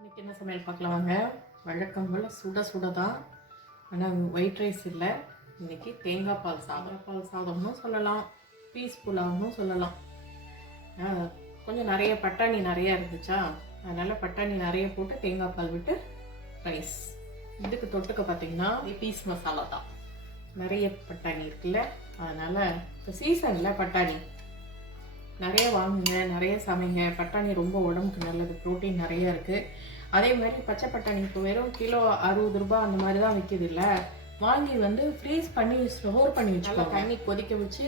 இன்றைக்கி என்ன சமையல் பார்க்கலாம் வாங்க. வழக்கம் போல் சுட சுட தான், ஆனால் ஒயிட் ரைஸ் இல்லை. இன்றைக்கி தேங்காய் பால் சாதம்னும் சொல்லலாம், பீஸ் புலாவ்னும் சொல்லலாம். கொஞ்சம் நிறைய பட்டாணி நிறையா இருந்துச்சா, அதனால் பட்டாணி நிறைய போட்டு தேங்காய் பால் விட்டு ரைஸ். இதுக்கு தொட்டுக்க பார்த்திங்கன்னா பீஸ் மசாலா தான். நிறைய பட்டாணி இருக்குல்ல, அதனால் இப்போ சீசனில் பட்டாணி நிறைய வாங்குங்க, நிறைய சமைங்க. பட்டாணி ரொம்ப உடம்புக்கு நல்லது, ப்ரோட்டீன் நிறைய இருக்குது. அதே மாதிரி பச்சை பட்டாணி இப்போ வெறும் கிலோ 60 ரூபாய் அந்த மாதிரி தான் விற்கிது இல்லை. வாங்கி ஃப்ரீஸ் பண்ணி ஸ்டோர் பண்ணி வச்சுக்கலாம். தண்ணி கொதிக்க வச்சு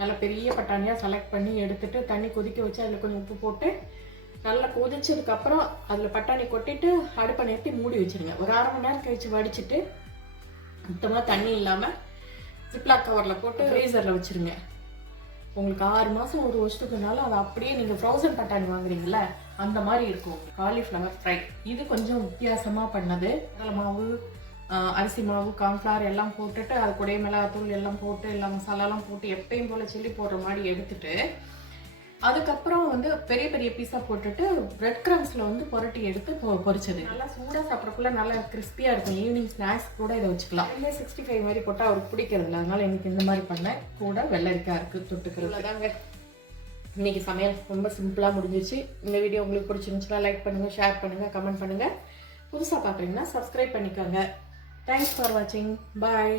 நல்லா பெரிய பட்டாணியாக செலக்ட் பண்ணி எடுத்துகிட்டு தண்ணி கொதிக்க வச்சு அதில் கொஞ்சம் உப்பு போட்டு நல்லா கொதிச்சதுக்கப்புறம் அதில் பட்டாணி கொட்டிட்டு அடுப்பை நிறுத்தி மூடி வச்சுருங்க. ஒரு அரை மணி நேரம் கழித்து வடிச்சிட்டு மொத்தமாக தண்ணி இல்லாமல் ஜிப்லாக் கவரில் போட்டு ஃப்ரீசரில் வச்சுருங்க. உங்களுக்கு 6 மாதம் ஒரு வருஷத்துக்குனாலும் அது அப்படியே நீங்கள் ஃப்ரோசன் பட்டாணி வாங்குறீங்களா அந்த மாதிரி இருக்கும். காலிஃப்ளவர் ஃப்ரை இது கொஞ்சம் வித்தியாசமாக பண்ணது. கடலை மாவு, அரிசி மாவு, கார்ன்ஃப்ளவர் எல்லாம் போட்டுட்டு அது கூட மிளகாத்தூள் எல்லாம் போட்டு எல்லாம் மசாலாலாம் போட்டு எப்பயும் போல் சில்லி போடுற மாதிரி எடுத்துட்டு அதுக்கப்புறம் பெரிய பெரிய பீஸாக போட்டுட்டு பிரெட் கிரம்ஸில் புரட்டி எடுத்து பொரிச்சது. நல்லா சூடாக சாப்பிட்றக்குள்ள நல்லா கிறிஸ்பியாக இருக்கும். ஈவினிங் ஸ்நாக்ஸ் கூட இதை வச்சுக்கலாம். இல்லை 65 மாதிரி போட்டால் அவருக்கு பிடிக்கிறதில்ல, அதனால் எனக்கு இந்த மாதிரி பண்ணேன். கூட வெள்ளரிக்காய் இருக்குது தொட்டுக்கிறது தாங்க. இன்றைக்கி சமையல் ரொம்ப சிம்பிளாக முடிஞ்சிச்சு. இந்த வீடியோ உங்களுக்கு பிடிச்சிருந்துச்சுன்னா லைக் பண்ணுங்கள், ஷேர் பண்ணுங்கள், கமெண்ட் பண்ணுங்கள். புதுசாக பார்க்குறீங்கன்னா சப்ஸ்கிரைப் பண்ணிக்கோங்க. தேங்க்ஸ் ஃபார் வாட்சிங். பாய்.